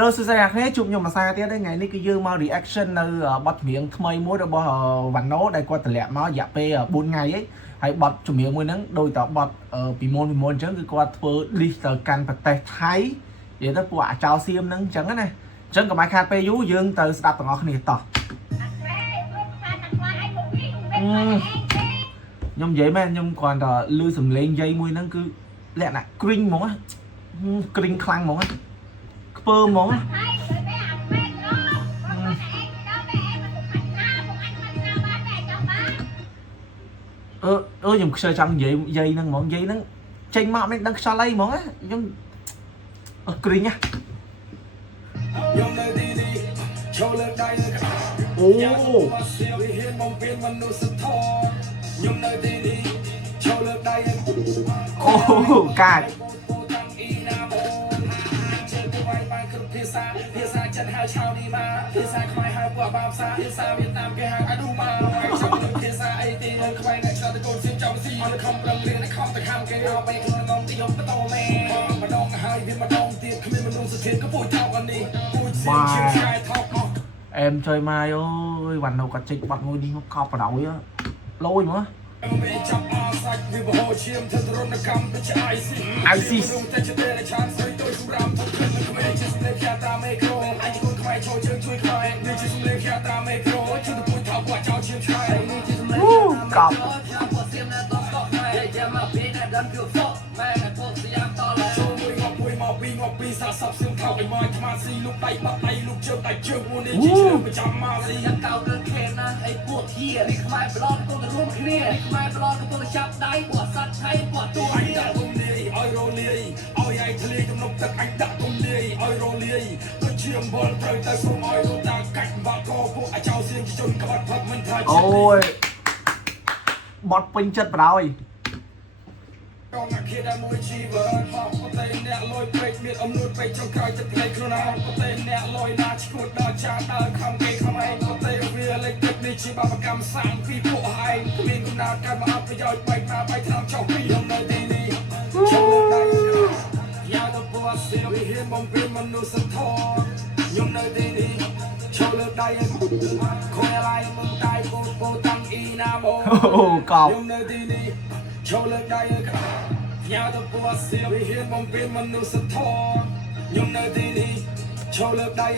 Hello សួស្តីអ្នកគ្នាជួបខ្ញុំមួយសារទៀតថ្ងៃនេះគឺយើងមក reaction នៅបទចម្រៀងថ្មីមួយរបស់វ៉ាណូដែលគាត់តម្លាក់មករយៈពេល4ថ្ងៃហីហើយបទចម្រៀងមួយហ្នឹងដោយតបទពីមុនអញ្ចឹងគឺគាត់ធ្វើ list ទៅកាន់ប្រទេសថៃនិយាយទៅពួកអាចោសៀមហ្នឹងអញ្ចឹងណាអញ្ចឹងកុំឲ្យខាតពេលយូរយើងទៅស្ដាប់ទាំងអស់គ្នាតោះខ្ញុំនិយាយមែនខ្ញុំគ្រាន់តែឮសំឡេងយាយមួយហ្នឹងគឺលក្ខណៈ cringe ហ្មង cringe ខ្លាំងហ្មងខ្ពើហ្មងខ្ញុំខ្ជិលចង់និយាយយាយហ្នឹងហ្មងយាយហ្នឹងចេញមកមិនដឹងខ្យល់អីហ្មងខ្ញុំគ្រីងណាអូកាចភាសាចិនហៅឆៅនេះមកភាសាខ្មែរហៅពួកបាភាសាភាសាវៀតណាមគេហៅអាឌូមកភាសាអីទីខ្មែរអ្នកឆ្លងទៅកូនសៀមចៅស៊ីអត់ខំប្រឹងរៀនខំទៅខំគេយកไปខ្លួនងទីយកបតោមេម្ដងហើយវាម្ដងទៀតគ្មានមនុស្សស្ថិតក៏ពួយចោលអានេះពួយសៀមជាឆ្ងាយថោកអស់អែមជួយមកអើយវ៉ាន់ណូក៏ចេញបាត់មួយនេះមកកប់បដ ாய் លយមកចាប់អសាច់វាបហោឈាមទៅរនកម្មទៅឆ្អៃស៊ីអៃស៊ីតែចិត្តតែឆានស្រីទៅសម្រាប់ទៅខ្មែរជាស្នេហ៍តាមេក្រូអញគុំខ្មែរចូលជើងជួយខ្មែរនេះជាស្នេហ៍តាមេក្រូជួយទៅពួយថោកគាត់ចោលឈាមឆ្ងាយនេះជាស្នេហ៍តាមេក្រូខ្ញុំពួកសៀមនៅតស្កខ្មែរចាំមកពីតែដល់គឺហ្វក់ម៉ែតែពួកសៀមតឡើយចូលមួយមកពីសាស័ព្ទសៀមថោកឲ្យមកថ្មស៊ីលោកដៃបាត់ដៃលោកជើងដៃជើងមួយនេះជាប្រចាំមកស៊ីកៅគឺខេណាអីពួកធានេះខ្មែរប្លន់ទៅរួមគ្នាខ្មែរប្លន់ទៅចាប់ដៃពួកសัตว์ឆៃពួកទួអញដាក់គុំលាយឲ្យរលាយឲ្យឯងធ្លាយទំនប់ទឹកអញដាក់គុំលាយឲ្យរលាយដូចជាអំបលត្រូវទៅសុំឲ្យលោកតាកាច់បាក់កពួកអាចោសៀងជន់ក្បាត់ផឹកមិនថាចិត្តអូយបត់ពេញចិត្តបដ ாய்កងអាគារដែលមួយជីវិតហោះប្រទេសអ្នកលយពេកមានអំនួតពេកចុងក្រោយចិត្តភ្លេចខ្លួនឯងប្រទេសអ្នកលយណាឈួតដល់ចាដើរខំគេខំឯងប្រទេសវាលេខទឹកនេះជាបាបកម្មសាំងពីពួកឯងគ្មានកំណត់កើតមកអត់ប្រយោជន៍បែកណាបែកឆ្នាំចុះពីខ្ញុំនៅទីនេះចូលលើដៃយ៉ាទៅពួកសៀវវិហារបំពេញមនុស្សធម៌ខ្ញុំនៅទីនេះចូលលើដៃខយឡាយមុំតៃពោតាំងអ៊ីណាម៉ូអូកប់ខ្ញុំនៅទីនេះចូលលើដៃញ៉ាទៅពួកសៀវវិហារបំពេញមនុស្សធម៌ខ្ញុំនៅទីនេះចូលលើដៃ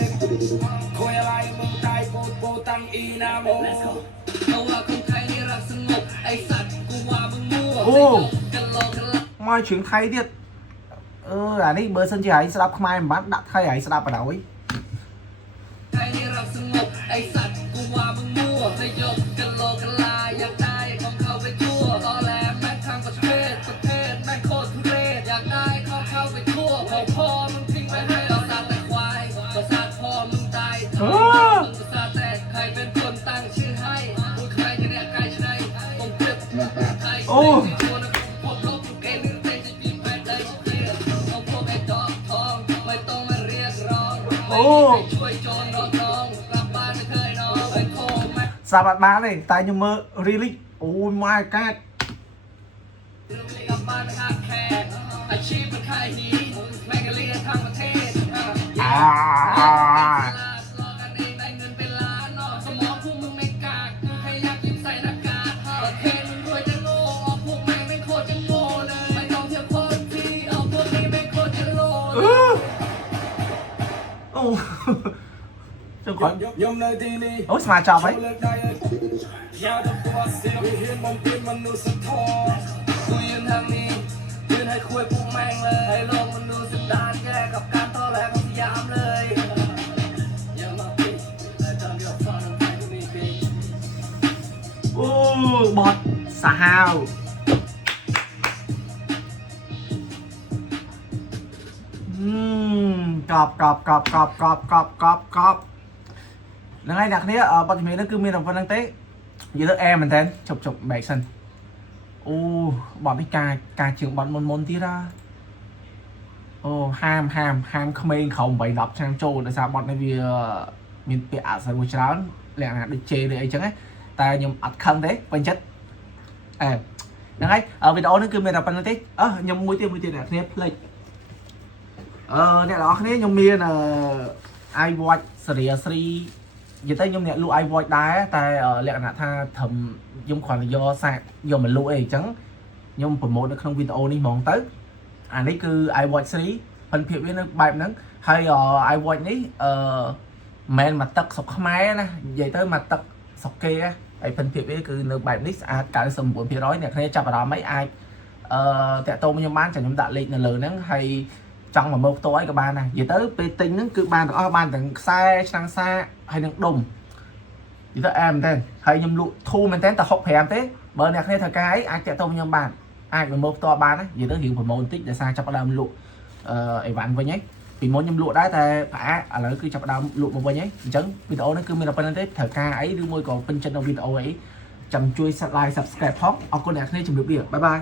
ខយឡាយមុំតៃពោតាំងអ៊ីណាម៉ូអូគុំថៃនេះរកសងប់អីសัตว์គូវ៉ាបង្មួអូមកជើងថៃទៀតអានេះបើសិនជាឯងស្ដាប់ខ្មែរមិនបានដាក់ថៃឯងស្ដាប់បដ ாய் ថៃនេះរកសងប់អីសัตว์គូវ៉ាបង្មួទៅយកកឡូកឡាយ៉ាងតែកុំเข้าไปทั่วតแลแม่ខាងប្រទេសแม่โคตรทุเรศอยากได้เข้าไปทั่วพอมึงทิ้งไว้ให้เราสาดแต่ควายก็สาดพอมึงตายมึงก็สาดแต่ใครเป็นคนตั้งชื่อให้มึงใครจะเรียกใครใช่ผมเจ็บใครโอ้พวกลูกเกมนึงเป็นจะปีนไปได้เพี้ยเอาพวกไอ้ดอกทองไม่ต้องมาเรียกร้องไม่ช่วยโจรน้องกลับบ้านไม่เคยนอนไอ้โคแม่สาบานเลยแต่ยังมือรีลิโอ้ยmy godกลับบ้านขาดแคลนอาชีพเป็นใครนี้แม่งก็เรียนทางประเทศรอกันเองได้เงินเป็นล้านสมองพวกมึงไม่กากกูแค่อยากยิ้มใส่หน้ากากประเทศมึงรวยจะโง่พวกแม่งไม่โคตรจะโง่เลยไม่ต้องเที่ยวโคตรฟรีเอาพวกนี้ไม่โคตรจะโลโอ้จังขอยมในที่นี้โอ้สมาจอบไหมยาวจะตัวเสียวิเห็นมันเป็นมนุษย์ทองกูยืนทางนี้ยืนให้คุยพวกแม่งเลยให้โลกมันดูสันดานแย่กับการต่อแหลกสยามเลยอย่ามาปิดแต่จำเดี๋ยวฟังน้ำใจกูมีปีโอ้บอสสาวกรอบนั่นไงดักนี้ปัจจุบันนั่นคือมีแต่คนนั่งเตะยืดแอร์เหมือนกันจบแบกสันโอ้บอลนี่กาเฉียงบอลมนที่raโอ้ห้ามขมิ้นเขาไปดับช่างโจ้แต่ซาบอลในวีมีเปียใส่หัวช้างแหล่งหาดิเจเลยไอ้จังไงแต่ยังอัดคันđấyเป็นchấtนั่นไงvideoนั่นคือมีแต่คนนั่งเตะยังมุ้ยtiền nàyเนี่ยplay เนี่ยđó này nhung miên là iWatch Series និយាយទៅខ្ញុំអ្នកលក់ iWatch ដែរតែលក្ខណៈថាត្រឹមខ្ញុំគ្រាន់តែយកសាកយកមកលក់អីអញ្ចឹងខ្ញុំប្រម៉ូទនៅក្នុងវីដេអូនេះហ្មងទៅអានេះគឺ iWatch Series ពិនភាពវានៅបែបហ្នឹងហើយ iWatch នេះមិនមកទឹកស្រុកខ្មែរណានិយាយទៅមកទឹកស្រុកគេហើយពិនភាពវាគឺនៅបែបនេះស្អាត 99% អ្នកគ្នាចាប់អារម្មណ៍អីអាចតាក់ទងខ្ញុំបានចាំខ្ញុំដាក់លេខនៅលើហ្នឹងហើយចង់មកមើលផ្ទាល់អីក៏បានដែរនិយាយទៅពេលទិញហ្នឹងគឺបានទាំងអស់បានទាំងខ្សែឆ្នាំងសាហើយនឹងដុំនិយាយទៅអែមមែនតើហើយខ្ញុំលក់ធូរមែនតើតែ65ទេបើអ្នកគ្នាត្រូវការអីអាចតាក់ទងខ្ញុំបានអាចមកមើលផ្ទាល់បានណានិយាយទៅរៀងប្រម៉ូទបន្តិចដោយសារចាប់ផ្ដើមលក់អីវ៉ាន់វិញហីពីមុនខ្ញុំលក់ដែរតែផ្អាកឥឡូវគឺចាប់ផ្ដើមលក់មកវិញហីអញ្ចឹងវីដេអូនេះគឺមានតែប៉ុណ្្នឹងទេត្រូវការអីឬមួយក៏ពេញចិត្តនៅវីដេអូអីចាំជួយ like subscribe ផងអរគុណអ្នកគ្នាជម្រាបលាបាយបាយ